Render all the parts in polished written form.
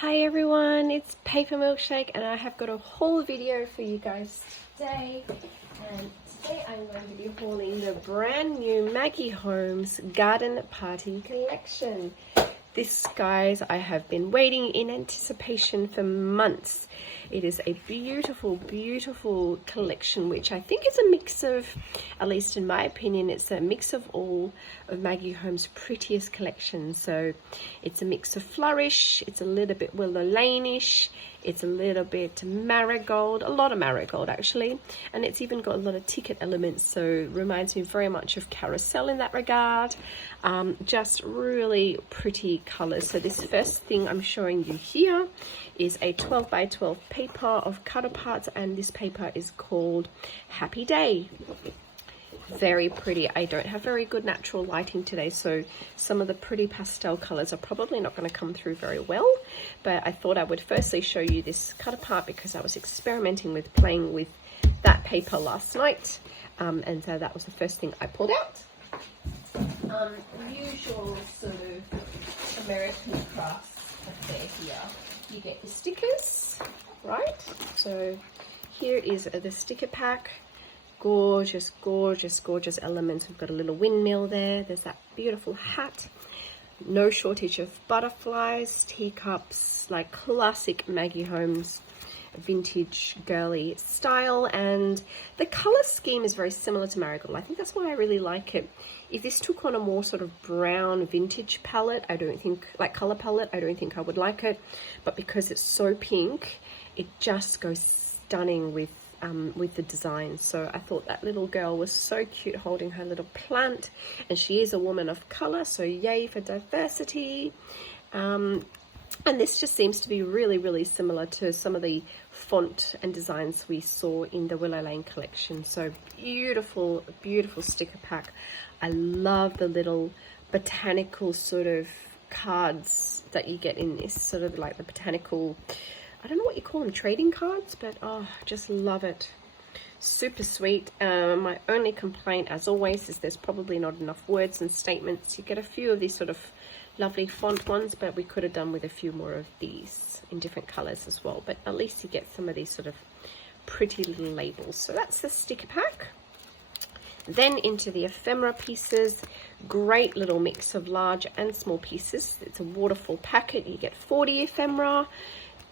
Hi everyone, it's Paper Milkshake and I have got a haul video for you guys today. And today I'm going to be hauling the brand new Maggie Holmes Garden Party collection. This, guys, I have been waiting in anticipation for months. It is a beautiful, beautiful collection, which I think is a mix of, at least in my opinion, it's a mix of all of Maggie Holmes' prettiest collections. So it's a mix of flourish, it's a little bit willow lane-ish, it's a little bit marigold, a lot of marigold actually, and it's even got a lot of ticket elements, so it reminds me very much of Carousel in that regard. Just really pretty colors. So this first thing I'm showing you here is a 12 by 12 paper of cut aparts, and this paper is called Happy Day. Very pretty. I don't have very good natural lighting today, so some of the pretty pastel colors are probably not going to come through very well, but I thought I would firstly show you this cut apart because I was experimenting with playing with that paper last night, and so that was the first thing I pulled out. Usual sort of American crafts affair here. You get the stickers, right? So here is the sticker pack. Gorgeous, gorgeous, gorgeous elements. We've got a little windmill there. There's that beautiful hat. No shortage of butterflies, teacups, like classic Maggie Holmes vintage girly style, and the color scheme is very similar to Marigold. I think that's why I really like it. If this took on a more sort of brown vintage palette, I don't think, like color palette, I don't think I would like it, but because it's so pink, it just goes stunning with the design. So I thought that little girl was so cute holding her little plant, and she is a woman of color, so yay for diversity. And this just seems to be really, really similar to some of the font and designs we saw in the Willow Lane collection. So beautiful, beautiful sticker pack. I love the little botanical sort of cards that you get in this, sort of like the botanical, I don't know what you call them, trading cards, but oh, just love it. Super sweet. My only complaint, as always, is there's probably not enough words and statements. You get a few of these sort of lovely font ones, but we could have done with a few more of these in different colors as well, but at least you get some of these sort of pretty little labels. So that's the sticker pack. Then into the ephemera pieces. Great little mix of large and small pieces. It's a waterfall packet. You get 40 ephemera.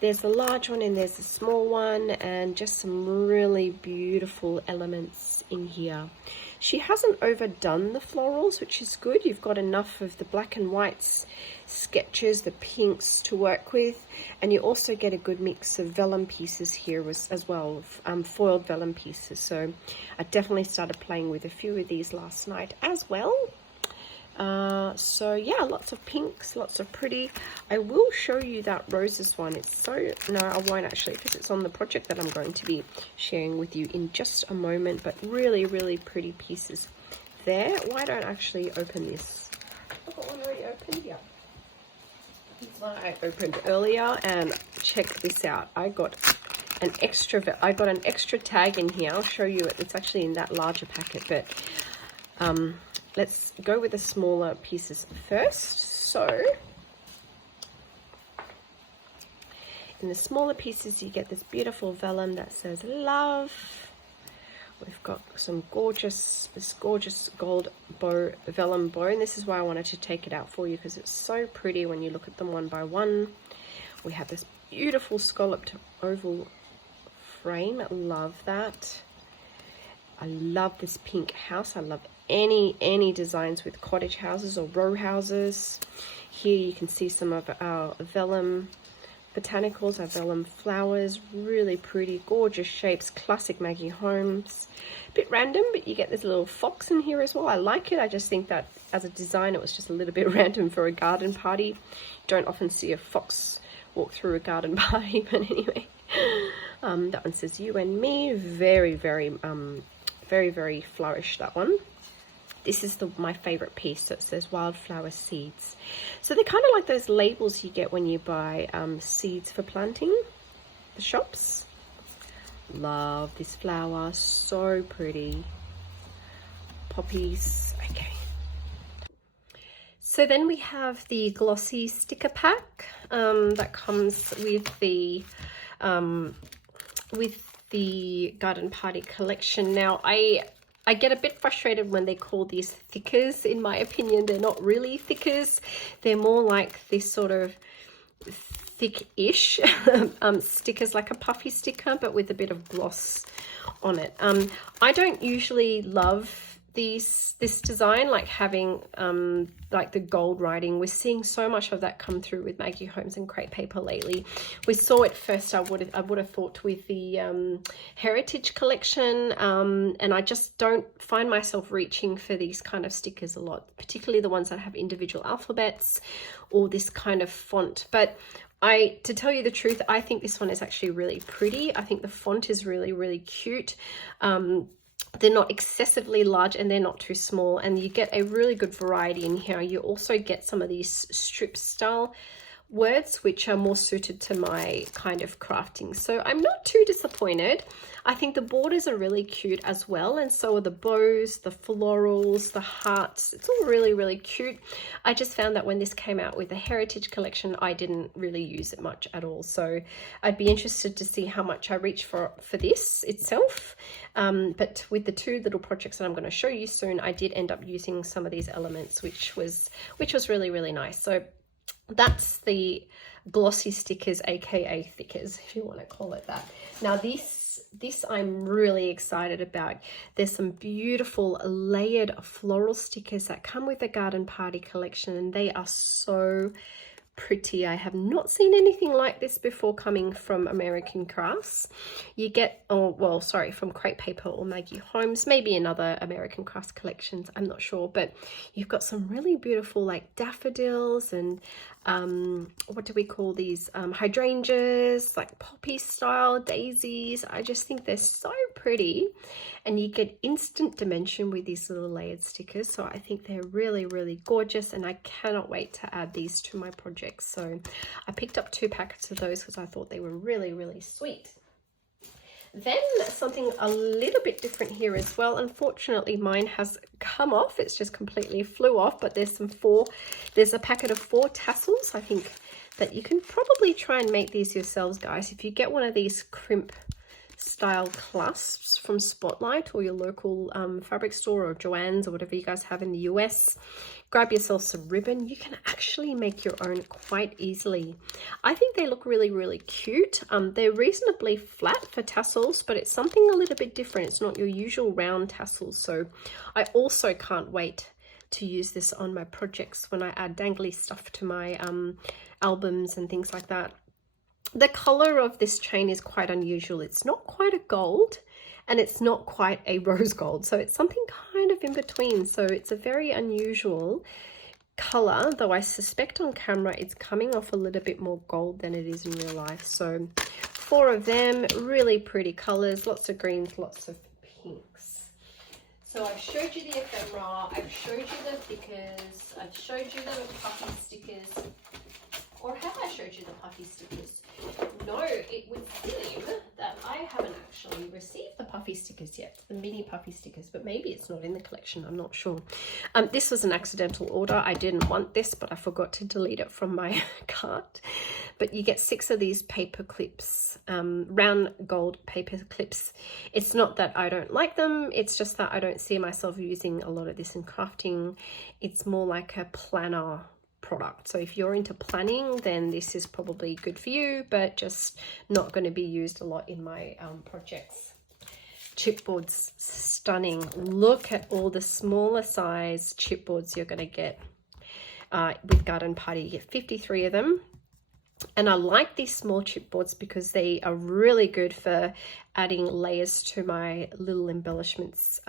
There's a large one and there's a small one, and just some really beautiful elements in here. She hasn't overdone the florals, which is good. You've got enough of the black and whites sketches, the pinks to work with, and you also get a good mix of vellum pieces here as well, foiled vellum pieces. So I definitely started playing with a few of these last night as well. So yeah, lots of pinks, lots of pretty. I will show you that roses one. It's so, no, I won't actually, because it's on the project that I'm going to be sharing with you in just a moment, but really, really pretty pieces there. Why don't I actually open this? I've got one already opened. Yeah, this one I opened earlier, and check this out. I got an extra tag in here. I'll show you it. It's actually in that larger packet, but let's go with the smaller pieces first. So in the smaller pieces, you get this beautiful vellum that says love. We've got some gorgeous, this gorgeous gold bow, vellum bow, and this is why I wanted to take it out for you, because it's so pretty when you look at them one by one. We have this beautiful scalloped oval frame. I love that. I love this pink house. I love any designs with cottage houses or row houses. Here you can see some of our vellum botanicals, our vellum flowers. Really pretty, gorgeous shapes, classic Maggie Holmes. A bit random, but you get this little fox in here as well. I like it. I just think that as a design, it was just a little bit random for a garden party. Don't often see a fox walk through a garden party, but anyway. That one says you and me. Very, very, very flourish, that one. This is my favorite piece. So it says wildflower seeds. So they're kind of like those labels you get when you buy seeds for planting, the shops. Love this flower, so pretty. Poppies. Okay, So then we have the Glossy sticker pack that comes with the Garden Party collection. Now I get a bit frustrated when they call these thickers. In my opinion, they're not really thickers. They're more like this sort of thick-ish stickers, like a puffy sticker, but with a bit of gloss on it. I don't usually love this design, like having like the gold writing. We're seeing so much of that come through with Maggie Holmes and crepe paper lately. We saw it first, I would have thought, with the Heritage collection, and I just don't find myself reaching for these kind of stickers a lot, particularly the ones that have individual alphabets or this kind of font. But to tell you the truth, I think this one is actually really pretty. I think the font is really, really cute. They're not excessively large and they're not too small, and you get a really good variety in here. You also get some of these strip style words, which are more suited to my kind of crafting. So I'm not too disappointed. I think the borders are really cute as well, and so are the bows, the florals, the hearts. It's all really, really cute. I just found that when this came out with the Heritage collection, I didn't really use it much at all. So I'd be interested to see how much I reach for this itself. But with the two little projects that I'm going to show you soon, I did end up using some of these elements, which was really, really nice. So that's the Glossy stickers, aka thickers, if you want to call it that. Now this I'm really excited about. There's some beautiful layered floral stickers that come with the Garden Party collection, and they are so pretty. I have not seen anything like this before coming from American Crafts. You get, from Crepe Paper or Maggie Holmes, maybe in other American Crafts collections, I'm not sure, but you've got some really beautiful like daffodils and what do we call these, hydrangeas, like poppy style daisies. I just think they're so pretty, and you get instant dimension with these little layered stickers. So I think they're really, really gorgeous, and I cannot wait to add these to my projects. So I picked up 2 packets of those because I thought they were really, really sweet. Then something a little bit different here as well. Unfortunately, mine has come off. It's just completely flew off, but there's a packet of 4 tassels. I think that you can probably try and make these yourselves, guys. If you get one of these crimp style clasps from Spotlight or your local fabric store or Joann's or whatever you guys have in the US, grab yourself some ribbon. You can actually make your own quite easily. I think they look really, really cute. They're reasonably flat for tassels, but it's something a little bit different. It's not your usual round tassels. So I also can't wait to use this on my projects when I add dangly stuff to my albums and things like that. The color of this chain is quite unusual. It's not quite a gold and it's not quite a rose gold. So it's something kind of in between. So it's a very unusual color, though I suspect on camera it's coming off a little bit more gold than it is in real life. So 4 of them, really pretty colors, lots of greens, lots of pinks. So I've showed you the ephemera, I've showed you the thickers, I've showed you the puffy stickers. Or have I showed you the puffy stickers? No, it would seem that I haven't actually received the puffy stickers yet, the mini puffy stickers, but maybe it's not in the collection, I'm not sure. This was an accidental order. I didn't want this, but I forgot to delete it from my cart. But you get 6 of these paper clips, round gold paper clips. It's not that I don't like them, it's just that I don't see myself using a lot of this in crafting. It's more like a planner product. So if you're into planning, then this is probably good for you, but just not going to be used a lot in my projects. Chipboards, stunning. Look at all the smaller size chipboards you're going to get with Garden Party. You get 53 of them. And I like these small chipboards because they are really good for adding layers to my little embellishments.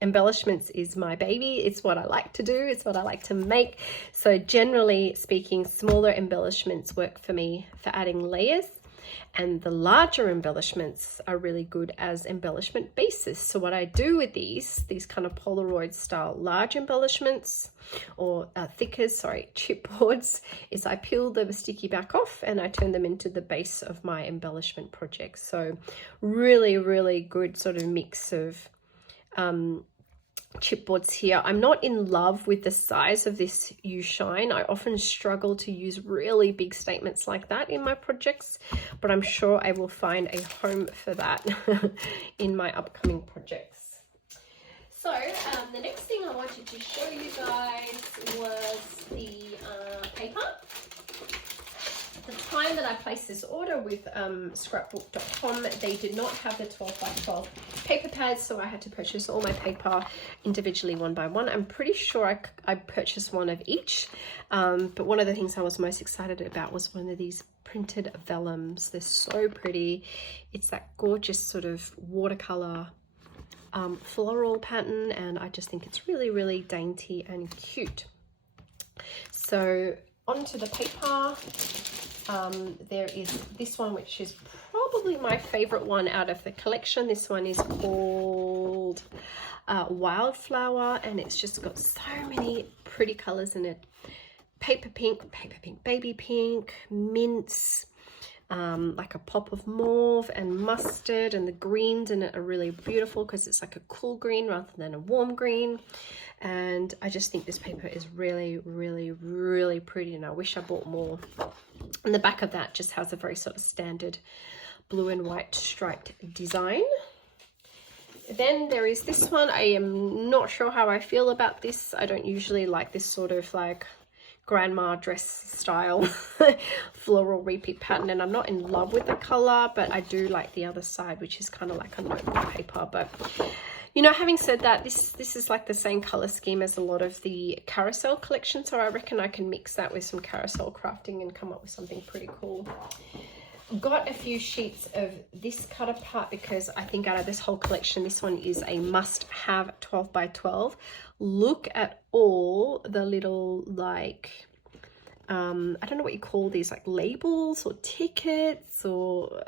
Embellishments is my baby. It's what I like to do. It's what I like to make. So generally speaking, smaller embellishments work for me for adding layers, and the larger embellishments are really good as embellishment bases. So what I do with these kind of Polaroid style large embellishments or chipboards is I peel the sticky back off and I turn them into the base of my embellishment projects. So really, really good sort of mix of chipboards here. I'm not in love with the size of this You Shine. I often struggle to use really big statements like that in my projects, but I'm sure I will find a home for that in my upcoming projects. So the next thing I wanted to show you guys was the paper. At the time that I placed this order with scrapbook.com, they did not have the 12 by 12 paper pads, so I had to purchase all my paper individually one by one. I'm pretty sure I purchased one of each, but one of the things I was most excited about was one of these printed vellums. They're so pretty. It's that gorgeous sort of watercolor floral pattern, and I just think it's really, really dainty and cute. So onto the paper. There is this one, which is probably my favorite one out of the collection. This one is called Wildflower, and it's just got so many pretty colors in it. Paper pink, baby pink, mints, like a pop of mauve and mustard, and the greens in it are really beautiful because it's like a cool green rather than a warm green. And I just think this paper is really, really, really pretty, and I wish I bought more. And the back of that just has a very sort of standard blue and white striped design. Then there is this one. I am not sure how I feel about this. I don't usually like this sort of like grandma dress style floral repeat pattern, and I'm not in love with the color, but I do like the other side, which is kind of like a notebook paper. But you know, having said that, this is like the same color scheme as a lot of the carousel collection, so I reckon I can mix that with some carousel crafting and come up with something pretty cool. Got a few sheets of this cut apart because I think out of this whole collection, this one is a must-have 12 by 12. Look at all the little, like, I don't know what you call these, like labels or tickets or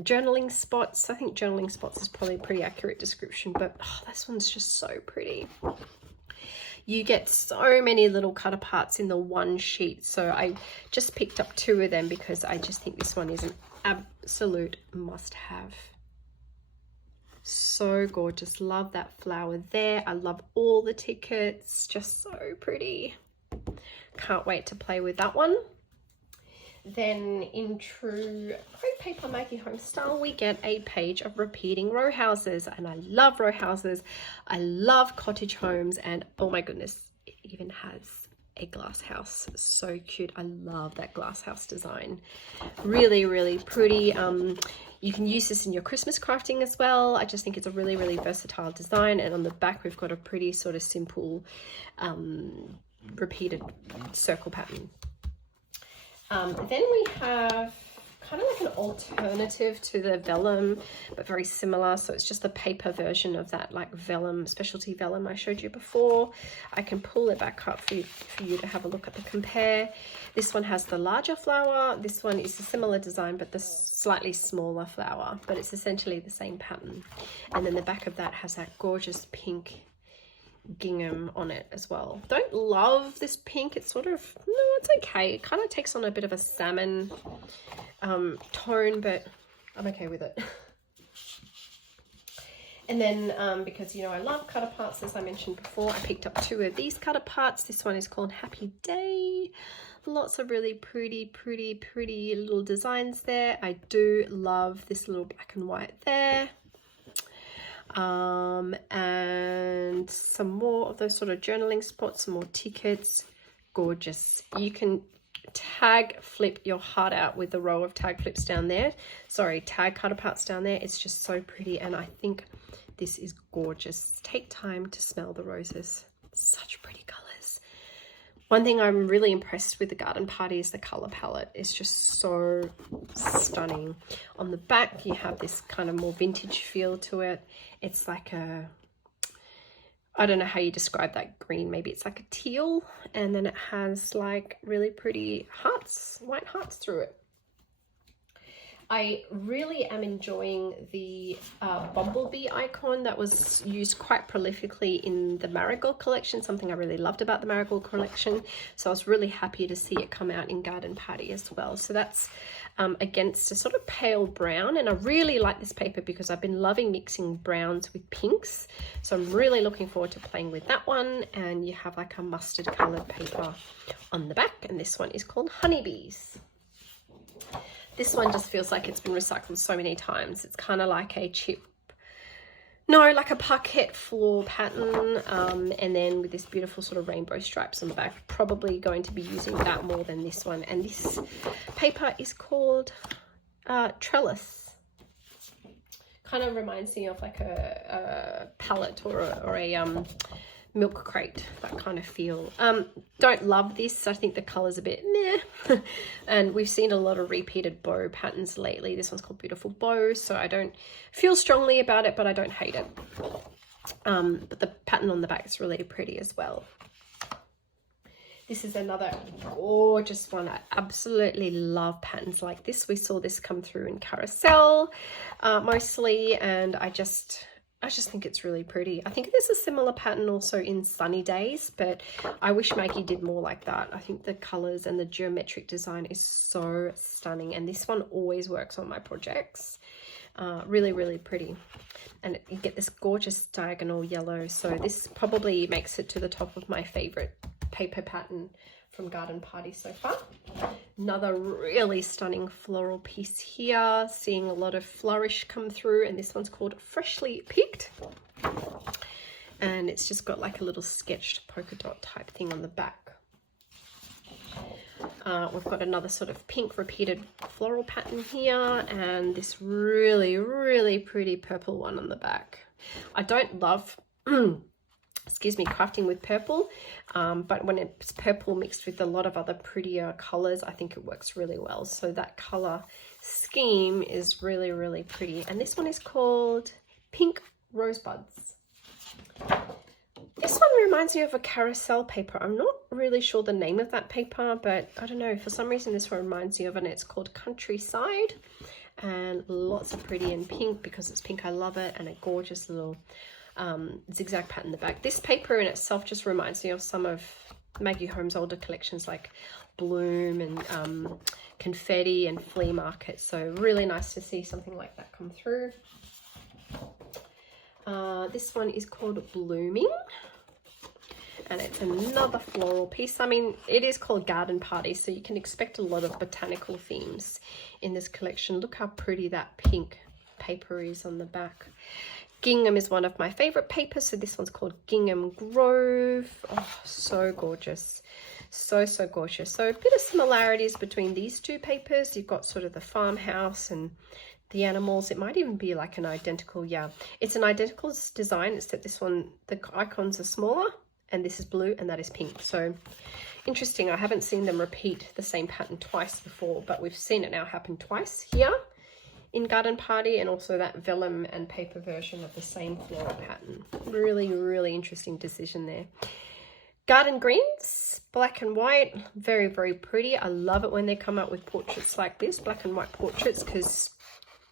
journaling spots. I think journaling spots is probably a pretty accurate description, but oh, this one's just so pretty. You get so many little cut aparts in the one sheet, so I just picked up 2 of them because I just think this one is an absolute must-have. So gorgeous. Love that flower there. I love all the tickets, just so pretty. Can't wait to play with that one. Then in true crepe paper Maggie home style, we get a page of repeating row houses, and I love row houses. I love cottage homes, and oh my goodness, it even has a glass house. So cute. I love that glass house design. Really, really pretty. You can use this in your Christmas crafting as well. I just think it's a really, really versatile design. And on the back, we've got a pretty sort of simple repeated circle pattern. Then we have kind of like an alternative to the vellum, but very similar. So it's just the paper version of that like vellum, specialty vellum I showed you before. I can pull it back up for you to have a look at the compare. This one has the larger flower. This one is a similar design, but the slightly smaller flower, but it's essentially the same pattern. And then the back of that has that gorgeous pink gingham on it as well. Don't love this pink. It's sort of, no, it's okay. It kind of takes on a bit of a salmon tone, but I'm okay with it. And then because you know I love cut aparts, as I mentioned before, I picked up 2 of these cut aparts. This one is called Happy Day. Lots of really pretty little designs there. I do love this little black and white there. And some more of those sort of journaling spots, some more tickets. Gorgeous. You can tag flip your heart out with the row of tag flips down there. Sorry, tag cut aparts down there. It's just so pretty, and I think this is gorgeous. Take time to smell the roses. Such pretty colors. One thing I'm really impressed with the garden party is the color palette. It's just so stunning. On the back, you have this kind of more vintage feel to it. It's like a, I don't know how you describe that green. Maybe it's like a teal, and then it has like really pretty hearts, white hearts through it. I really am enjoying the bumblebee icon that was used quite prolifically in the Marigold collection, something I really loved about the Marigold collection. So I was really happy to see it come out in Garden Party as well. So that's against a sort of pale brown, and I really like this paper because I've been loving mixing browns with pinks. So I'm really looking forward to playing with that one. And you have like a mustard colored paper on the back, and this one is called Honeybees. This one just feels like it's been recycled so many times. It's kind of like a like a parquet floor pattern, and then with this beautiful sort of rainbow stripes on the back. Probably going to be using that more than this one. And this paper is called Trellis. Kind of reminds me of like a palette or a milk crate, that kind of feel. Don't love this. I think the color's a bit meh. And we've seen a lot of repeated bow patterns lately. This one's called Beautiful Bow, so I don't feel strongly about it, but I don't hate it. But the pattern on the back is really pretty as well. This is another gorgeous one. I absolutely love patterns like this. We saw this come through in Carousel mostly, and I just think it's really pretty. I think there's a similar pattern also in Sunny Days, but I wish Maggie did more like that. I think the colors and the geometric design is so stunning, and this one always works on my projects. Really, really pretty. And you get this gorgeous diagonal yellow, so this probably makes it to the top of my favorite paper pattern from Garden Party so far. Another really stunning floral piece here, seeing a lot of flourish come through, and this one's called Freshly Picked, and it's just got like a little sketched polka dot type thing on the back. We've got another sort of pink repeated floral pattern here, and this really, really pretty purple one on the back. I don't love excuse me, crafting with purple, but when it's purple mixed with a lot of other prettier colors, I think it works really well. So that color scheme is really, really pretty. And this one is called Pink Rosebuds. This one reminds me of a Carousel paper. I'm not really sure the name of that paper, but I don't know, for some reason this one reminds me of it, and it's called Countryside, and lots of pretty in pink. Because it's pink, I love it, and a gorgeous little zigzag pattern in the back. This paper in itself just reminds me of some of Maggie Holmes' older collections like Bloom and Confetti and Flea Market. So really nice to see something like that come through. This one is called Blooming, and it's another floral piece. I mean, it is called Garden Party, so you can expect a lot of botanical themes in this collection. Look how pretty that pink paper is on the back. Gingham is one of my favorite papers, so this one's called Gingham Grove. Oh, so gorgeous. So gorgeous. So a bit of similarities between these two papers. You've got sort of the farmhouse and the animals. It might even be like an identical, yeah, it's an identical design, except this one, the icons are smaller, and this is blue and that is pink. So interesting. I haven't seen them repeat the same pattern twice before, but we've seen it now happen twice here in Garden Party, and also that vellum and paper version of the same floral pattern. Really, really interesting decision there. Garden Greens, black and white, very, very pretty. I love it when they come out with portraits like this, black and white portraits, because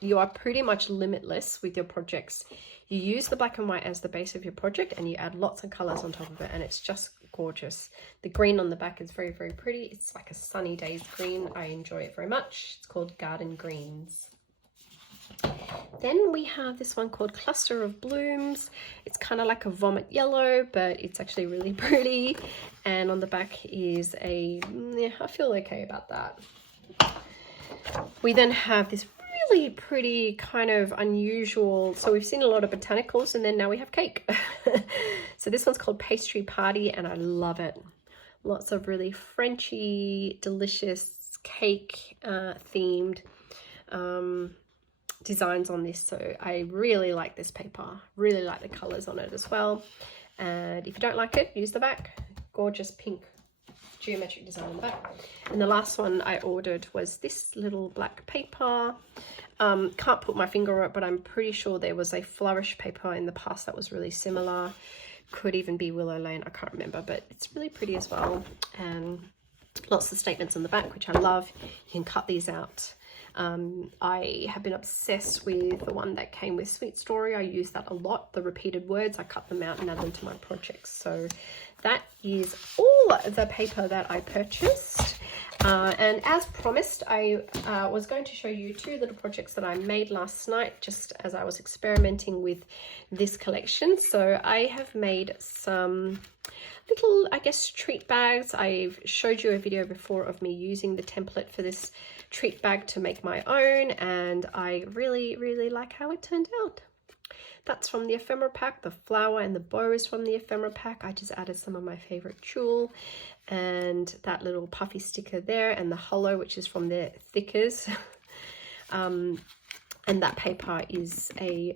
you are pretty much limitless with your projects. You use the black and white as the base of your project, and you add lots of colors on top of it, and it's just gorgeous. The green on the back is very, very pretty. It's like a Sunny Days green. I enjoy it very much. It's called Garden Greens. Then we have this one called Cluster of Blooms. It's kind of like a vomit yellow, but it's actually really pretty. And on the back is a, yeah, I feel okay about that. We then have this really pretty kind of unusual, so we've seen a lot of botanicals, and then now we have cake. So this one's called Pastry Party, and I love it. Lots of really Frenchy, delicious cake themed designs on this. So I really like this paper, really like the colors on it as well. And if you don't like it, use the back. Gorgeous pink geometric design on the back. And the last one I ordered was this little black paper. Can't put my finger on it, but I'm pretty sure there was a Flourish paper in the past that was really similar. Could even be Willow Lane, I can't remember, but it's really pretty as well. And lots of statements on the back, which I love. You can cut these out I have been obsessed with the one that came with Sweet Story. I use that a lot. The repeated words, I cut them out and add them to my projects. So that is all the paper that I purchased. And as promised, I was going to show you 2 little projects that I made last night, just as I was experimenting with this collection. So I have made some little, I guess, treat bags. I've showed you a video before of me using the template for this treat bag to make my own, and I really, really like how it turned out. That's from the Ephemera pack. The flower and the bow is from the Ephemera pack. I just added some of my favorite tulle and that little puffy sticker there, and the hollow, which is from the thickers. And that paper is a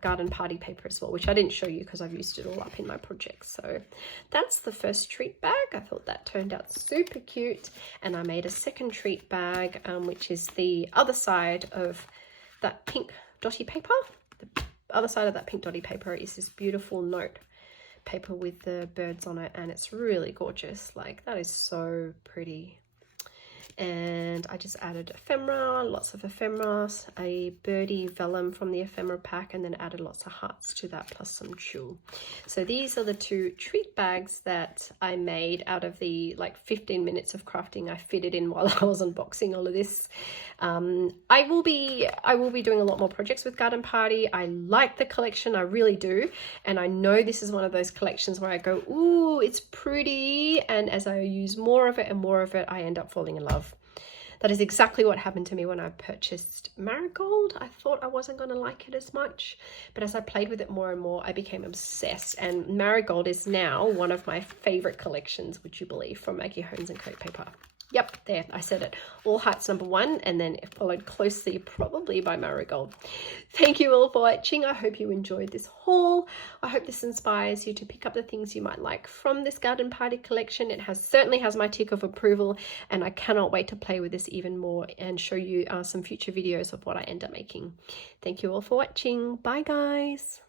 garden party paper as well, which I didn't show you because I've used it all up in my project. So that's the first treat bag. I thought that turned out super cute. And I made a second treat bag, which is the other side of that pink dotty paper. The other side of that pink dotty paper is this beautiful note paper with the birds on it, and it's really gorgeous. Like, that is so pretty. And I just added ephemera, lots of ephemeras, a birdie vellum from the Ephemera pack, and then added lots of hearts to that, plus some tulle. So these are the 2 treat bags that I made out of the like 15 minutes of crafting I fitted in while I was unboxing all of this. I will be doing a lot more projects with Garden Party. I like the collection, I really do, and I know this is one of those collections where I go, ooh, it's pretty, and as I use more of it and more of it, I end up falling in love. That is exactly what happened to me when I purchased Marigold. I thought I wasn't going to like it as much, but as I played with it more and more, I became obsessed, and Marigold is now one of my favorite collections, would you believe, from Maggie Homes and Coat Paper. Yep, there, I said it. All Hearts #1, and then it followed closely probably by Marigold. Thank you all for watching. I hope you enjoyed this haul. I hope this inspires you to pick up the things you might like from this Garden Party collection. It certainly has my tick of approval, and I cannot wait to play with this even more and show you some future videos of what I end up making. Thank you all for watching. Bye, guys.